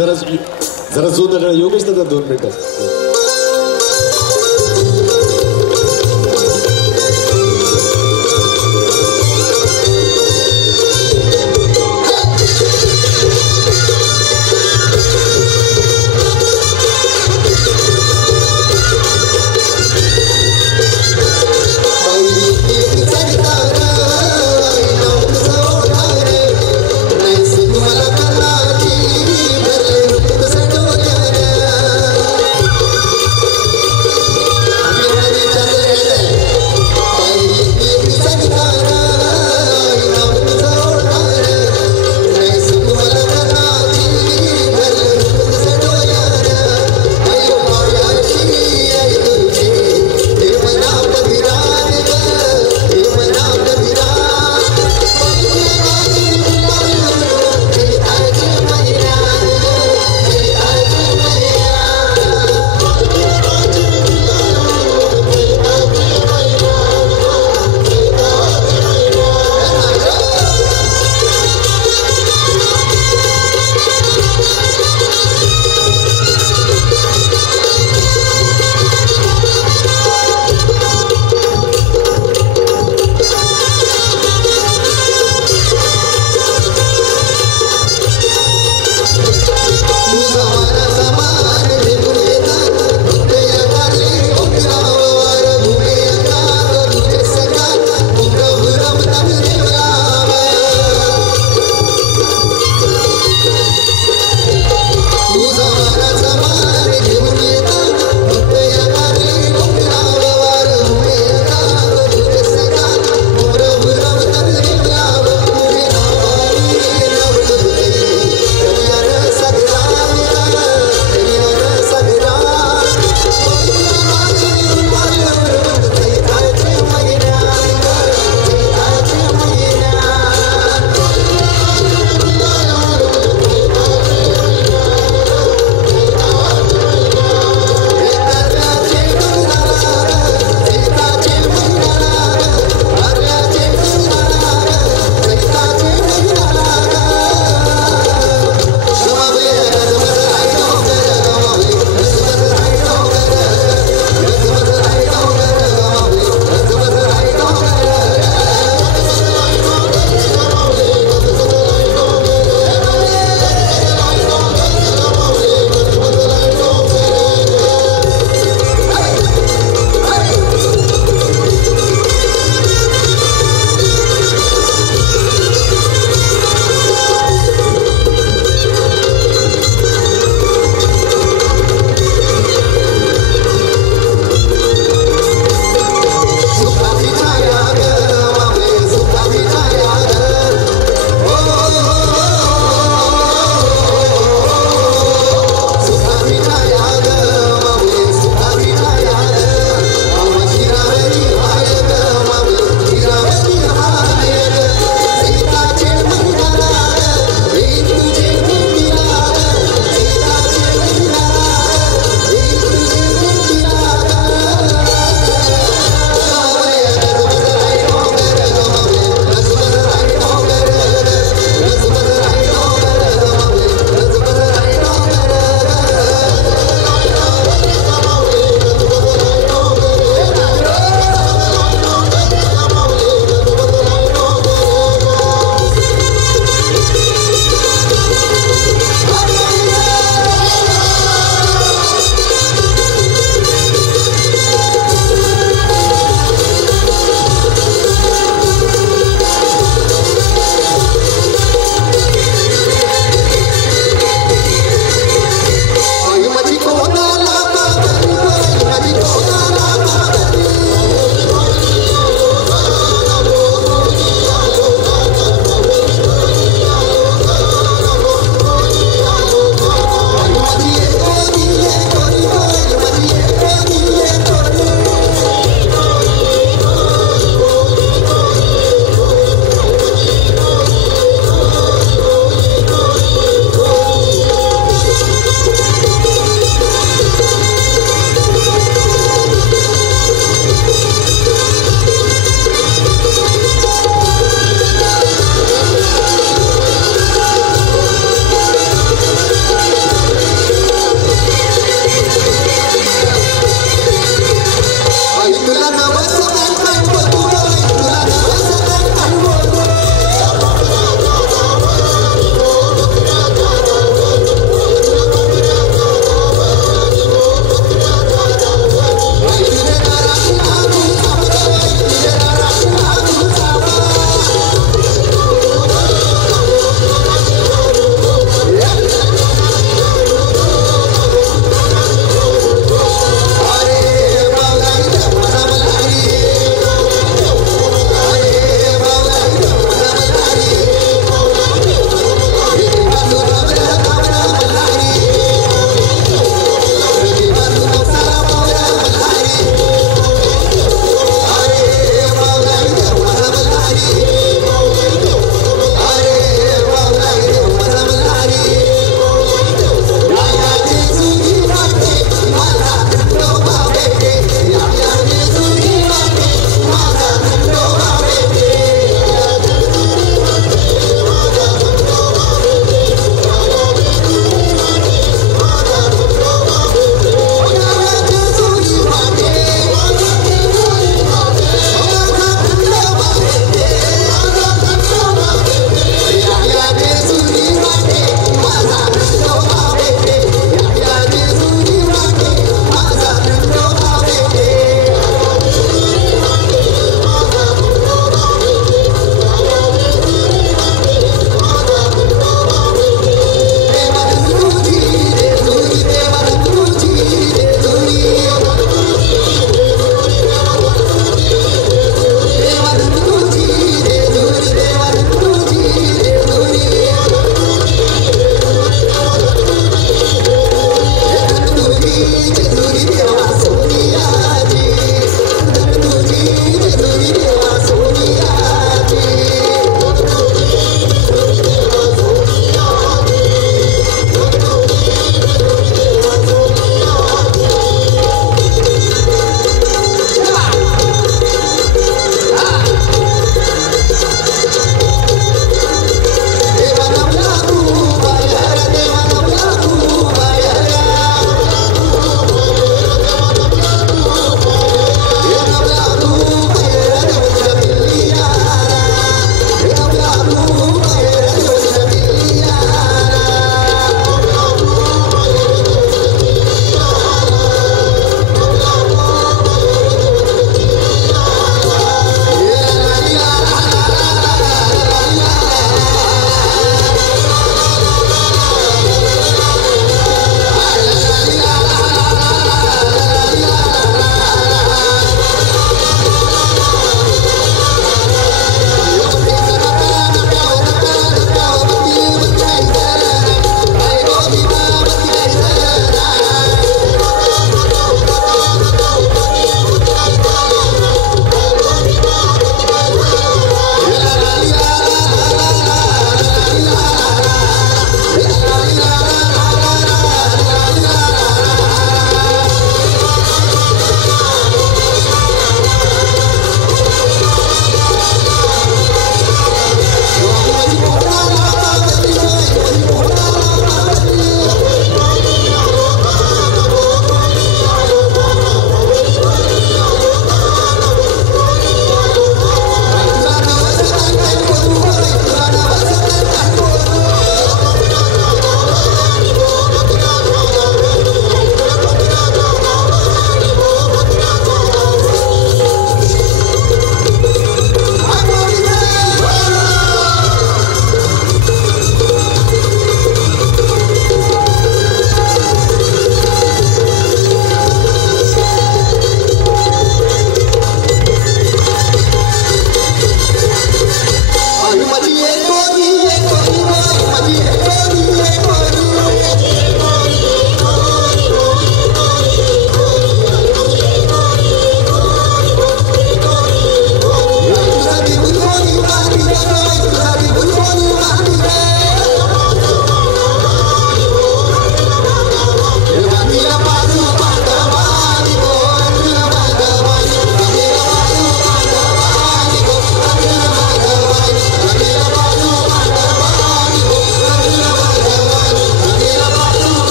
जरा जरा सुद्धा योगेश दादा 2 मिनिटं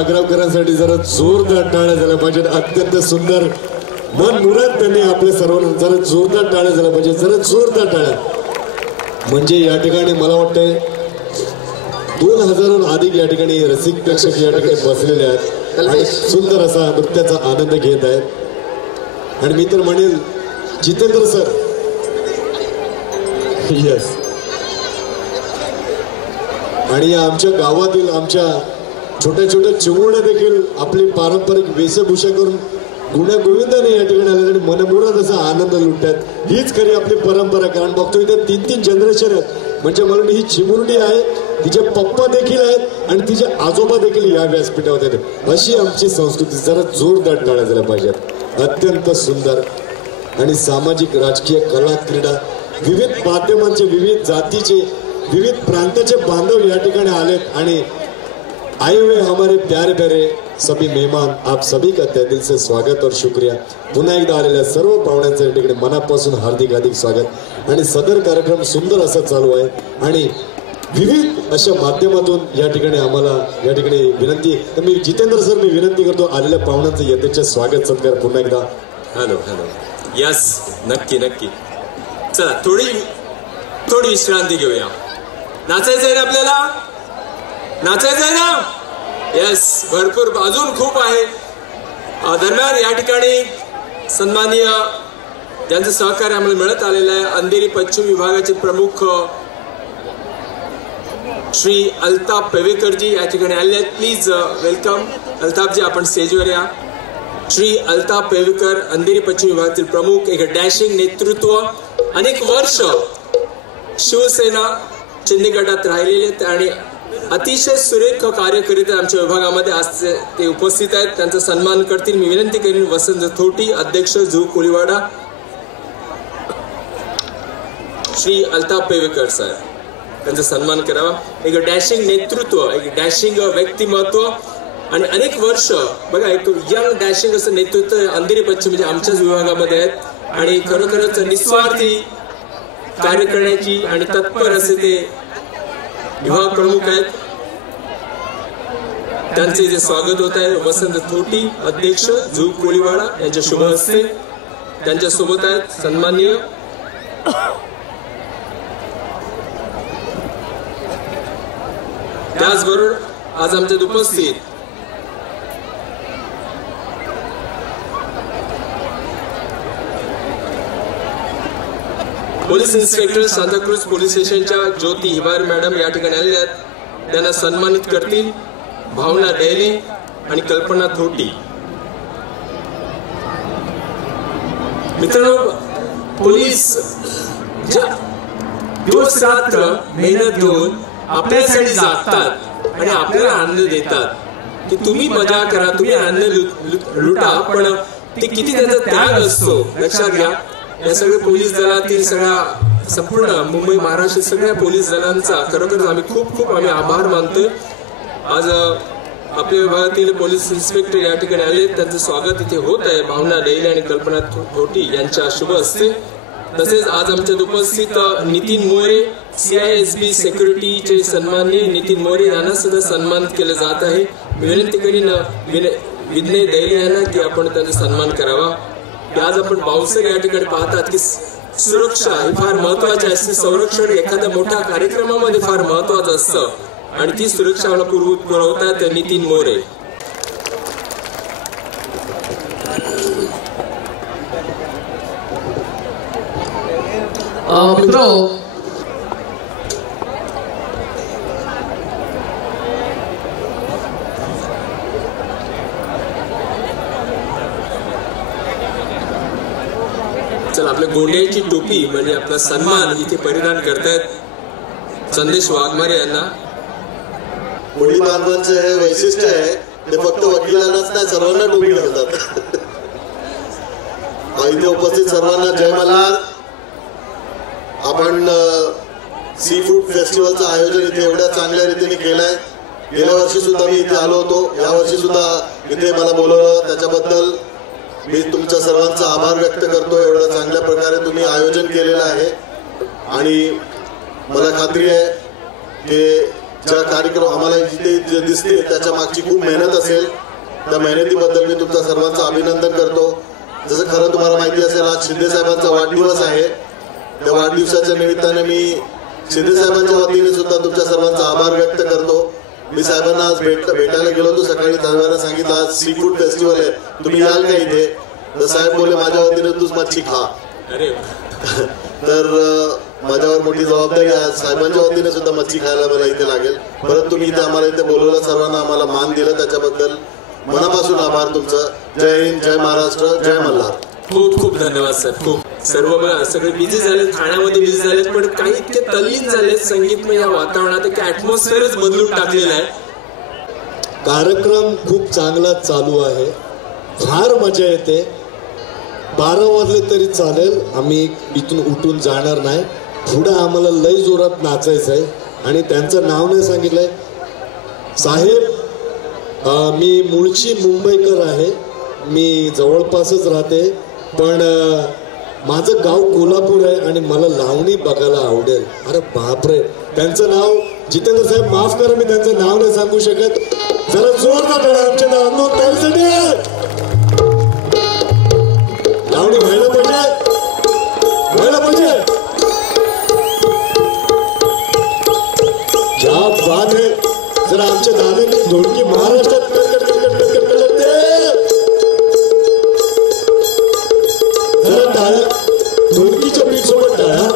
अग्रावकरांसाठी जरा जोरदार टाळ्या झाल्या पाहिजेत. अत्यंत सुंदर मन मुराद त्यांनी आपल्या सर्वांना जरा जोरदार टाळ्या झाल्या पाहिजे. जरा जोरदार टाळ्या. म्हणजे या ठिकाणी मला वाटतंय 2000 अधिक या ठिकाणी रसिक प्रेक्षक या ठिकाणी बसलेले आहेत आणि सुंदर असा नृत्याचा आनंद घेत आहेत. आणि मी तर म्हणेल जितेंद्र सर, यस, आणि आमच्या गावातील आमच्या छोट्या छोट्या चिमुरड्या देखील आपली पारंपरिक वेशभूषा करून गुण्या गोविंदाने या ठिकाणी आले आणि मनमुराद असा आनंद लुटतात. हीच खरी आपली परंपरा. कारण बघतो इथे 3-3 जनरेशन आहेत. म्हणजे म्हणून ही चिमुरडी आहे, तिचे पप्पा देखील आहेत आणि तिचे आजोबा देखील या व्यासपीठावर आहेत. अशी आमची संस्कृती. जरा जोरदार टाळ्या झाल्या पाहिजेत. अत्यंत सुंदर आणि सामाजिक, राजकीय, कला, क्रीडा, विविध माध्यमांचे, विविध जातीचे, विविध प्रांताचे बांधव या ठिकाणी आलेत. आणि आए हुए हमारे प्यारे प्यारे सभी मेहमान, आप सभी का तहे दिल से स्वागत और शुक्रिया. पुन्हा एकदा आलेल्या सर्व पाहुण्यांचं या ठिकाणी मनापासून हार्दिक हार्दिक स्वागत. आणि सदर कार्यक्रम सुंदर असा चालू आहे आणि विविध अशा माध्यमातून या ठिकाणी आम्हाला या ठिकाणी विनंती. तर मी जितेंद्र सर, मी विनंती करतो आलेल्या पाहुण्यांचं यथेच्छ स्वागत सत्कार पुन्हा एकदा. हॅलो हॅलो, यस, नक्की नक्की. चला थोडी विश्रांती घेऊया. नाचायचंय ना आपल्याला? नाचायचंय ना? यस, भरपूर अजून खूप आहे. दरम्यान या ठिकाणी सन्माननीय ज्यांचं सहकार्य आम्हाला मिळत आलेलं आहे, अंधेरी पश्चिम विभागाचे प्रमुख श्री अल्ताफ पेवेकरजी या ठिकाणी आले आहेत. Please welcome. अल्ताफजी, आपण स्टेजवर या. श्री अल्ताफ पेवेकर, अंधेरी पश्चिम विभागातील प्रमुख, एक डॅशिंग नेतृत्व, अनेक वर्ष शिवसेना चिंदी गटात राहिलेले आहेत आणि अतिशय सुरेख कार्य करीत आमच्या विभागामध्ये. आज ते उपस्थित आहेत. त्यांचा सन्मान करतील. मी विनंती करीन वसंत थोटी, अध्यक्ष झू कोळीवाडा, श्री अल्ताफ पेवेकर साहेब, त्यांचा सन्मान करावा. एक डॅशिंग नेतृत्व, एक डॅशिंग व्यक्तिमत्व आणि अनेक वर्ष बघा, एक यंग डॅशिंग असं नेतृत्व अंधेरी पश्चिम म्हणजे आमच्याच विभागामध्ये आहेत आणि खरोखरच निस्वार्थी कार्य करण्याची आणि तत्पर असे ते विभाग प्रमुख आहेत. त्यांचे जे स्वागत होत आहे वसंत थोटी, अध्यक्ष झू कोळीवाडा, यांच्या शुभ हस्ते. त्यांच्या सोबत आहेत सन्माननीय त्याचबरोबर आज आमच्यात उपस्थित पोलीस इन्स्पेक्टर सांताक्रूज पोलीस स्टेशनच्या ज्योती हिवार मॅडम या ठिकाणी आलेल्या आहेत. त्यांना सन्मानित करतील भावना डेरे आणि कल्पना थोटी. मित्रांनो, पोलीस दिवस रात्र मेहनत घेऊन आपल्यासाठी जागतात आणि आपल्याला आनंद देतात की तुम्ही मजा करा, तुम्ही आनंद लुटा, पण ते किती त्यांचा त्याग असतो लक्षात घ्या. या सगळ्या पोलीस दलातील सगळ्या संपूर्ण मुंबई महाराष्ट्र सगळ्या पोलीस दलांचा खरोखर आम्ही खूप आभार मानतोय. आज आपल्या विभागातील पोलीस इन्स्पेक्टर या ठिकाणी आले, त्यांचं स्वागत इथे होत आहे भावना डेले आणि कल्पना थोटी यांच्या शुभ हस्ते. तसेच आज आमच्यात उपस्थित नितीन मोरे, CISB सेक्युरिटीचे सन्माननीय नितीन मोरे यांना सुद्धा सन्मानित केलं जात आहे. विनंती करीन विनय दैले यांना की आपण त्यांचा सन्मान करावा. आज आपण पावसाळी या ठिकाणी पाहतात की सुरक्षा ही फार महत्वाची असते. संरक्षण एखाद्या मोठ्या कार्यक्रमामध्ये फार महत्वाचं असतं आणि ती सुरक्षा मला पुरवतात नितीन मोरे. मित्र, चला, आपल्या गोंड्याची टोपी म्हणजे आपला सन्मान इथे परिधान करतायत संदेश वाघमारे यांना. मुली बांधवांचं हे वैशिष्ट्य आहे, ते फक्त वकिलांनाच नाही सर्वांना टोपी घालतात. इथे उपस्थित सर्वांना जय मल्हार. आपण सी फूड फेस्टिवलचं आयोजन इथे एवढ्या चांगल्या रीतीने केलंय. गेल्या वर्षी सुद्धा मी इथे आलो होतो, या वर्षी सुद्धा इथे मला बोलवलं, त्याच्याबद्दल मी तुमच्या सर्वांचा आभार व्यक्त करतो. एवढ्या चांगल्या प्रकारे तुम्ही आयोजन केलेलं आहे आणि मला खात्री आहे की ज्या कार्यक्रम आम्हाला जिथे दिसते त्याच्या मागची खूप मेहनत असेल. त्या मेहनतीबद्दल मी तुमच्या सर्वांचं अभिनंदन करतो. जसं खरं तुम्हाला माहिती असेल आज शिंदे साहेबांचा वाढदिवस आहे. त्या वाढदिवसाच्या निमित्ताने मी शिंदे साहेबांच्या वतीने सुद्धा तुमच्या सर्वांचा आभार व्यक्त करतो. मी साहेबांना आज भेटायला गेलो होतो. सकाळी साहेबांना सांगितलं आज सी फूड फेस्टिवल आहे, तुम्ही याल का इथे? तर साहेब बोलले माझ्या वतीने तूच मच्छी खा. तर माझ्यावर मोठी जबाबदारी आहे. साहेबांच्या वतीने सुद्धा मच्छी खायला मला इथे लागेल. परत तुम्ही इथे आम्हाला इथे बोलवलं, सर्वांना आम्हाला मान दिलं, त्याच्याबद्दल मनापासून आभार तुमचं. जय हिंद, जय महाराष्ट्र, जय मल्हार. खूप खूप धन्यवाद सर. खूप सगळे बिझी झालेत, खाण्यामध्ये बिझी झालेत, पण काही इतके तल्लीन झालेत संगीतमय या वातावरणात की ऍटमॉस्फिअरच बदलून टाकलेला आहे. कार्यक्रम खूप चांगला चालू आहे, फार मजा येते. 12 वाजले तरी चालेल, आम्ही इथून उठून जाणार नाही. पुढे आम्हाला लय जोरात नाचायचं आहे. आणि त्यांचं नाव नाही सांगितलंय साहेब. मी मूळची मुंबईकर आहे, मी जवळपासच राहते, पण माझं गाव कोल्हापूर आहे आणि मला लावणी बघायला आवडेल. अरे बापरे, त्यांचं नाव जितेंद्र साहेब, माफ करा मी त्यांचं नाव नाही सांगू शकत. जरा जोरदार टाळ्या आमच्या नाव त्यासाठी. लावणी व्हायला पाहिजे, व्हायला पाहिजे. क्या बात आहे. जरा आमच्या दादांनी ढोलकी महाराष्ट्रात ढोलकीच्या बीट सोबत टाळ्या.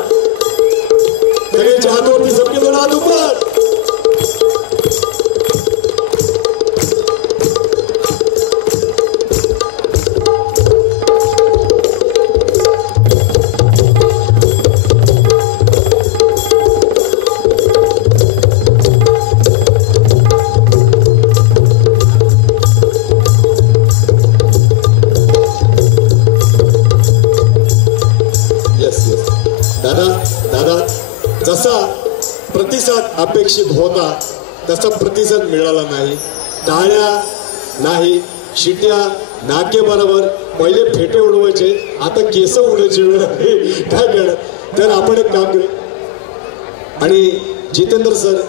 सगळ्यांच्या हातावरती सबके दोन हात ऊपर. जसा प्रतिसाद अपेक्षित होता तसा प्रतिसाद मिळाला नाही. टाळ्या नाही, शिट्या नाके बरोबर. पहिले फेटे उडवायचे, आता केस उडायचे वेळ आहे. काय करणार. तर आपण एक काम करू. आणि Jitendra sir,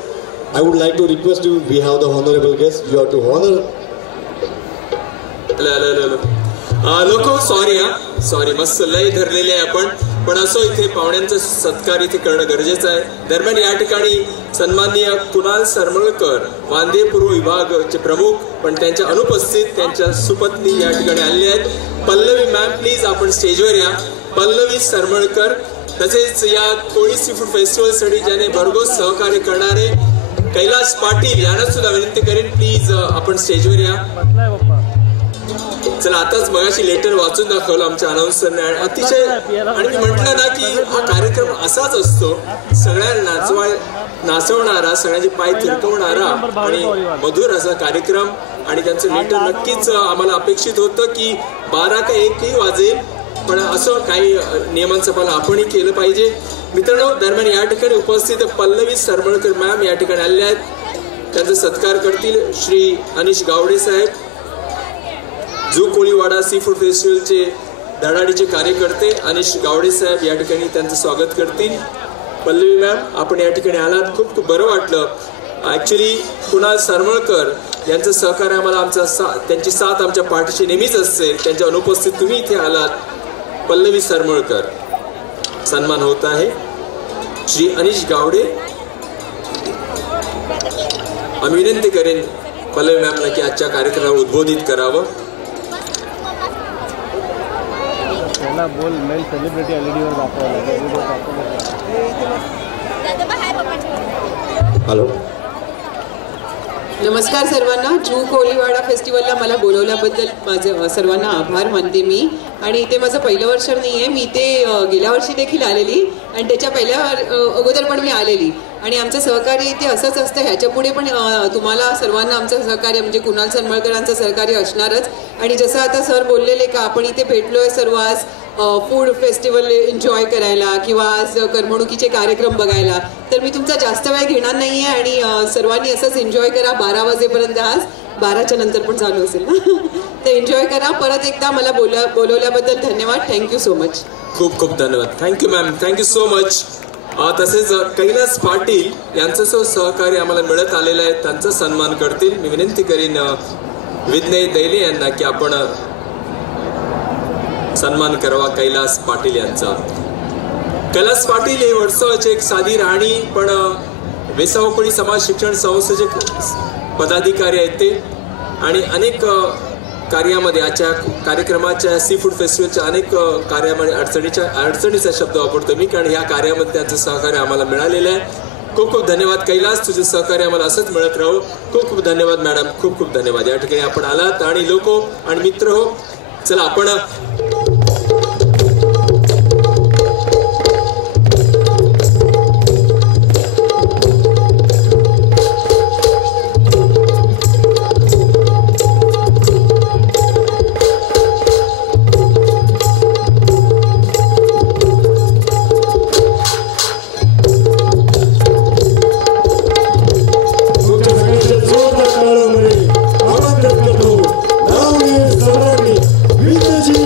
I would like to request you, we have the honourable guest, you have to honour. लोक सॉरी मस्त लय धरलेले आहे आपण, पण असो इथे पाहुण्यांचा सत्कार इथे करणं गरजेचं आहे. दरम्यान या ठिकाणी सन्माननीय कुणाल सरमळकर, वांदे पूर्व विभागाचे प्रमुख, पण त्यांच्या अनुपस्थित त्यांच्या सुपत्नी या ठिकाणी आलेले आहेत. पल्लवी मॅम, प्लीज आपण स्टेजवर या. पल्लवी सरमळकर. तसेच या कोळी सी फूड फेस्टिवलसाठी ज्याने भरघोस सहकार्य करणारे कैलास पाटील यांना सुद्धा विनंती करेन, प्लीज आपण स्टेजवर या. चला, आताच मगाशी लेटर वाचून दाखवलं आमच्या अनाउन्सरने. अतिशय, आणि मी म्हटलं ना की हा कार्यक्रम असाच असतो, सगळ्यांना नाचवणारा, सगळ्यांचे पाय थिरकवणारा आणि मधुर असा कार्यक्रम. आणि त्यांचं लेटर नक्कीच आम्हाला अपेक्षित होतं की 12 का 1 वाजेल, पण असं काही नियमांचं पालन आपणही केलं पाहिजे. मित्रांनो, दरम्यान या ठिकाणी उपस्थित पल्लवी सरमळकर मॅम या ठिकाणी आले आहेत. त्यांचा सत्कार करतील श्री अनिश गावडे साहेब, जो कोळीवाडा सी फूड फेस्टिवलचे धडाडीचे कार्यकर्ते. अनिश गावडे साहेब या ठिकाणी त्यांचं स्वागत करतील. पल्लवी मॅम, आपण या ठिकाणी आलात, खूप खूप बरं वाटलं. ॲक्च्युली कुणाल सरमळकर यांचं सहकार्य आम्हाला त्यांची साथ आमच्या पाठीशी नेहमीच असते. त्यांच्या अनुपस्थित तुम्ही इथे आलात. पल्लवी सरमळकर, सन्मान होत आहे. श्री अनिश गावडे, आम्ही विनंती करेन पल्लवी मॅमला की आजच्या कार्यक्रमाला उद्बोधित करावं. बोल मेल सेलिब्रिटी एलईडी वर दाखवलं. हॅलो, नमस्कार सर्वांना. जू कोळीवाडा फेस्टिवलला मला बोलवल्याबद्दल माझे सर्वांना आभार मानते मी. आणि इथे माझं पहिलं वर्ष नाही आहे, मी इथे गेल्या वर्षी देखील आलेली आणि त्याच्या अगोदर पण मी आलेली. आणि आमचं सहकार्य इथे असंच असतं, ह्याच्या पुढे पण तुम्हाला सर्वांना आमचं सहकार्य म्हणजे कुणाल सरमळकरांचं सहकार्य असणारच. आणि जसं आता सर बोललेले का आपण इथे भेटलोय सर्व आज फूड फेस्टिवल एन्जॉय करायला किंवा आज करमणुकीचे कार्यक्रम बघायला, तर मी तुमचा जास्त वेळ घेणार नाही आहे. आणि सर्वांनी असंच एन्जॉय करा 12 वाजेपर्यंत. आज 12च्या नंतर पण चालू असेल ना, तर एन्जॉय करा. परत एकदा मला बोलवल्याबद्दल धन्यवाद. Thank you so much. खूप खूप धन्यवाद. Thank you ma'am, thank you so much. तसेच कैलास पाटील यांचं सहकार्य आम्हाला मिळत आलेलं आहे, त्यांचा सन्मान करतील. मी विनंती करीन विज्ञय दैले यांना की आपण सन्मान करावा कैलास पाटील यांचा. कैलास पाटील हे वडसळचे एक साधी राहणी पण वेसाव कोळी समाज शिक्षण संस्थेचे पदाधिकारी आहेत ते, आणि अनेक कार्यामध्ये आजच्या कार्यक्रमाच्या सी फूड फेस्टिवलच्या अनेक कार्यामध्ये अडचणीचा शब्द वापरतो मी, कारण ह्या कार्यामध्ये त्यांचं सहकार्य आम्हाला मिळालेलं आहे. खूप खूप धन्यवाद कैलास, तुझे सहकार्य आम्हाला असंच मिळत राहू. खूप खूप धन्यवाद मॅडम, खूप खूप धन्यवाद. या ठिकाणी आपण आलात आणि लोक आणि मित्र हो. चला आपण आमंत्रित करतो नावडे सम्राटी विद्याजी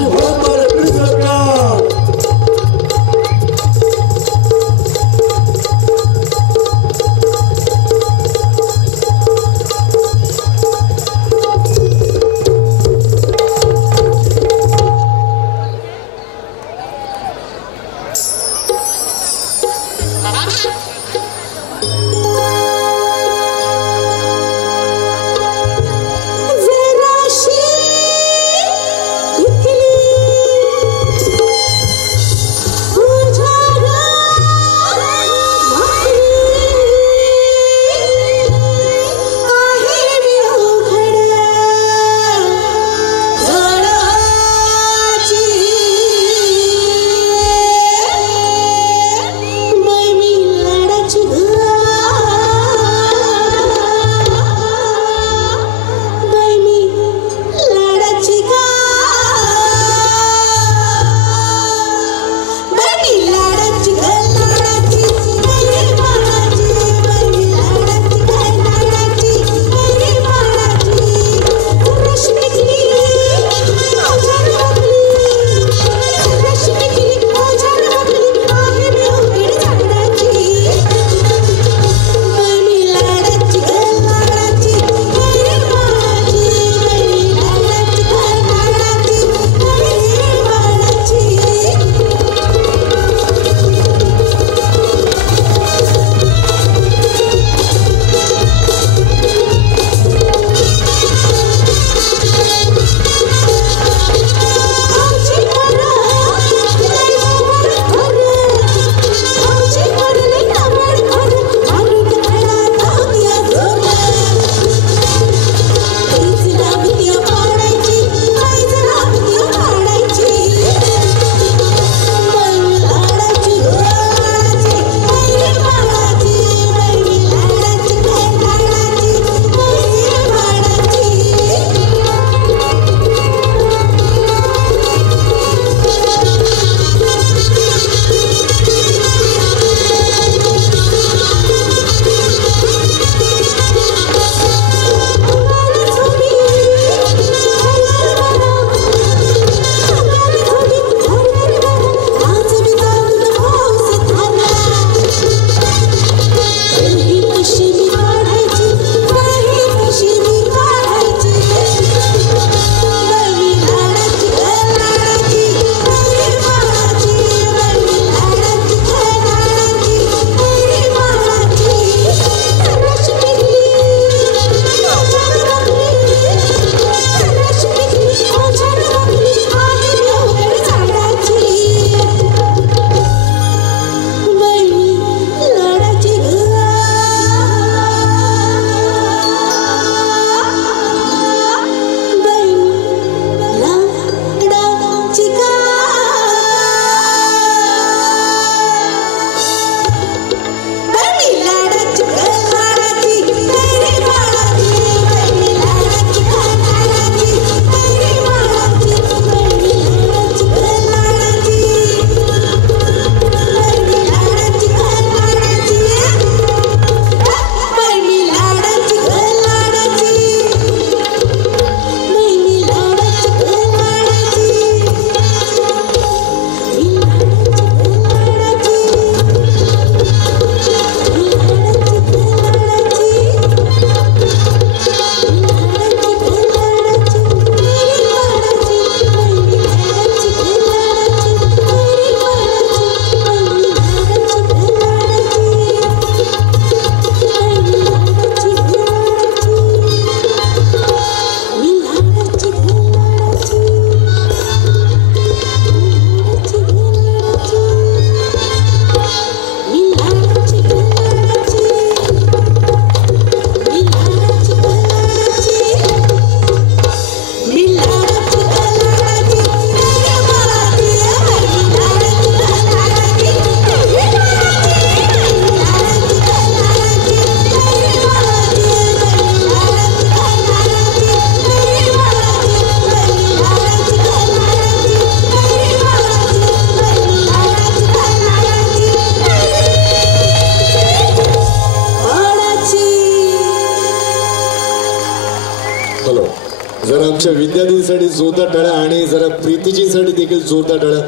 साठी जोरदार टाळ्या आणि जरा प्रीतीजीसाठी देखील जोरदार टाळ्या.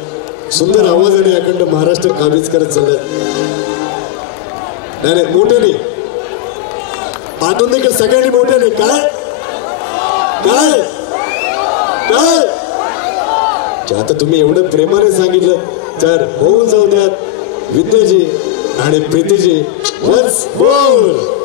सुंदर आवाजाने अखंड महाराष्ट्र काबीज करत चाललाय. नाही मोठ्याने पाठवून देखील सगळ्यांनी मोठ्याने काय काय काय आता तुम्ही एवढं प्रेमाने सांगितलं तर होऊन जाऊ द्यात विद्याजी आणि Pritiji. Once more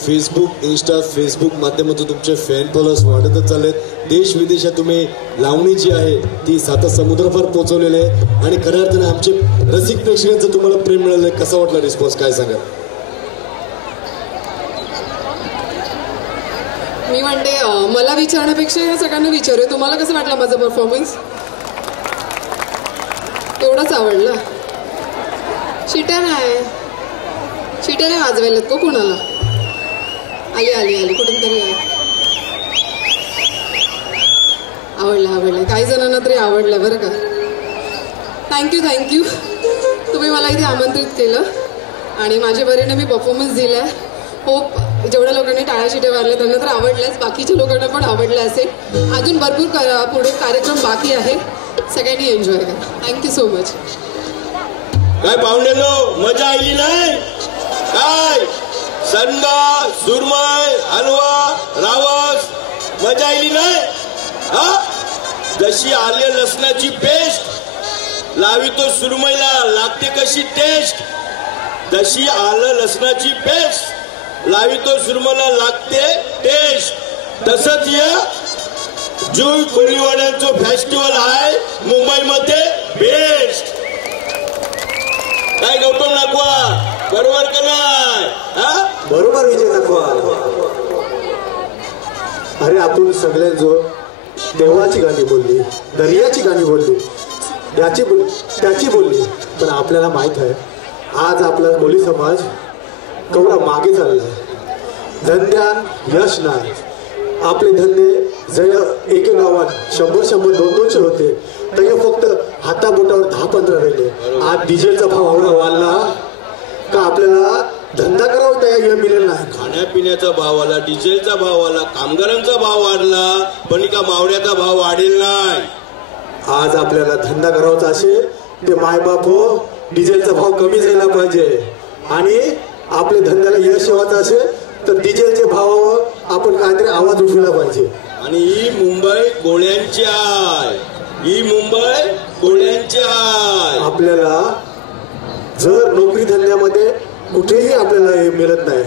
Facebook Insta Facebook माध्यमातून तुमचे फॅन फॉलोअर्स वाढतच चाललेत. देश विदेशात तुम्ही लावणी जी आहे ती साता समुद्रपार पोहोचवलेली आहे आणि खऱ्या अर्थाने आमचे रसिक प्रेक्षकांचं तुम्हाला प्रेम मिळालं आहे. कसा वाटला रिस्पॉन्स काय सांगा? मी म्हणते मला विचारण्यापेक्षा या सगळ्यांना विचारू, तुम्हाला कसं वाटलं माझा परफॉर्मन्स? एवढंच आवडलं? शिट्या नाही वाजवायला तो कोणाला? आली कुठून तरी आवडलं काही जणांना तरी आवडलं बरं का. थँक्यू तुम्ही मला इथे आमंत्रित केलं आणि माझ्या बरीने मी परफॉर्मन्स दिला आहे. होप जेवढ्या लोकांनी टाळ्या शिट्या मारल्या त्यांना तर आवडल्याच, बाकीच्या लोकांना पण आवडलं असेल. अजून भरपूर पुढे कार्यक्रम बाकी आहे, सगळ्यांनी एन्जॉय करा. Thank you so much. काय पाहुण्यानो, मजा आली नाही काय? संगा, सुरमई, हलवा, रावस, मजा आली नाही? हा, जशी आले लसणाची पेस्ट लावितो सुरमईला लागते कशी टेस्ट, जशी आलं लसणाची पेस्ट लावितो सुरमईला लागते टेस्ट, तसंच या जुई कोळीवाड्यांचं फेस्टिवल आहे मुंबईमध्ये बेस्ट. काय गौतम नागवा बरोबर का नाही? बरोबर विजय नागवा. अरे आपण सगळ्यांजो देवाची गाणी बोलली, दर्याची गाणी बोलली, याची त्याची बोलली, पण आपल्याला माहीत आहे आज आपला कोळी समाज केवढा मागे चालला आहे. धंद्यात यश नाही. आपले धंदे जर एके गावात 100-100 200 होते तर फक्त हाताबोटावर 10-15 राहिले. आज डिझेलचा भाव एवढा वाढला का आपल्याला धंदा करावा तयार मिळेल नाही. खाण्यापिण्याचा भाव आला, डिझेलचा भाव आला, कामगारांचा भाव वाढला, पण का मावळ्याचा भाव वाढेल नाही. आज आपल्याला धंदा करावाचा असेल ते मायबाप हो डिझेलचा भाव कमी झाला पाहिजे आणि आपल्या धंद्याला यश येवायचं असेल तर डिझेलचे भावावर आपण काहीतरी आवाज उठवला पाहिजे. आणि ही मुंबई कोळ्यांची आहे, ही मुंबई कोळ्यांची आहे. आपल्याला जर नोकरी धंद्यामध्ये कुठेही आपल्याला हे मिळत नाही.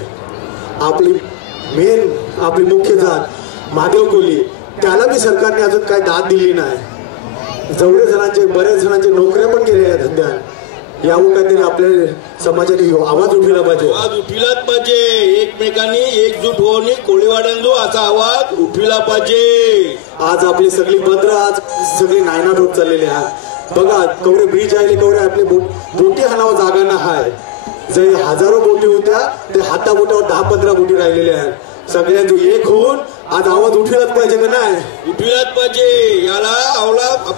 आपली मुख्य जात माधव कोळी त्याला बी सरकारने अजून काही दाद दिली नाही. बऱ्याच जणांचे नोकऱ्या पण केल्या या धंद्यात. यावर काहीतरी आपल्या समाजाने आवाज उठविला पाहिजे. आवाज उठविलाच पाहिजे. एकमेकांनी एकजूट होऊन कोळीवाड्यांचो असा आवाज उठविला पाहिजे. आज आपली सगळी बंदर आज सगळी नायनाट होत चाललेली आहे. बघा कवरे ब्रिज आहे, कवरे आपले बोटी हाणावर जागा ना हाय. जे हजारो बोटी होत्या ते हाताबोटावर 10-15 बोटी राहिलेल्या आहेत. सगळ्यांचे एक होऊन आज आवाज उठविलाच पाहिजे का नाही? उठविलाच पाहिजे. याला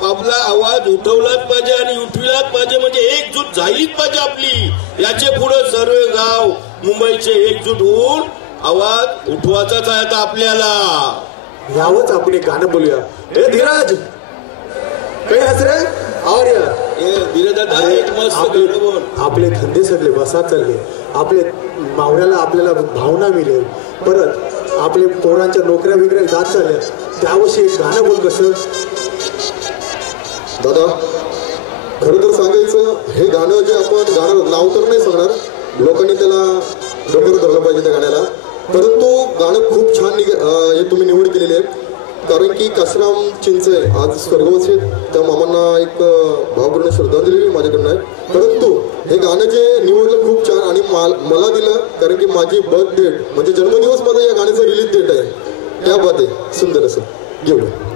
आपला आवाज उठवलाच पाहिजे आणि उठविलाच पाहिजे. म्हणजे एकजूट झालीच पाहिजे आपली. याचे पुढे सर्व गाव मुंबईचे एकजूट होऊन आवाज उठवायचाच आहे आता आपल्याला. यावंच आपण एक गाणं बोलूया. हे धीरज काही हसरे और आपले धंदे सगळे बसा चालले. आपले मावळ्याला आपल्याला भावना मिळेल. परत आपले पोरांच्या नोकऱ्या बिकऱ्या जात चालल्या त्याविषयी एक गाणं बोल. कसं दादा खरं तर सांगायचं हे गाणं जे आपण गाणं नाव तर नाही सांगणार, लोकांनी त्याला डोक्यावर धरलं पाहिजे त्या गाण्याला. परंतु गाणं खूप छान हे तुम्ही निवड केलेली आहे. कारण की काशीराम चिंचे आज स्वर्गवासी, त्या मामांना एक भावपूर्ण श्रद्धांजली माझ्याकडनं आहे. परंतु हे गाणं जे निवडलं खूप छान आणि मला दिलं कारण की माझी बर्थ डेट म्हणजे जन्मदिवस माझा या गाण्याचं रिलीज डेट आहे. त्या बात आहे सुंदर असं घेऊया.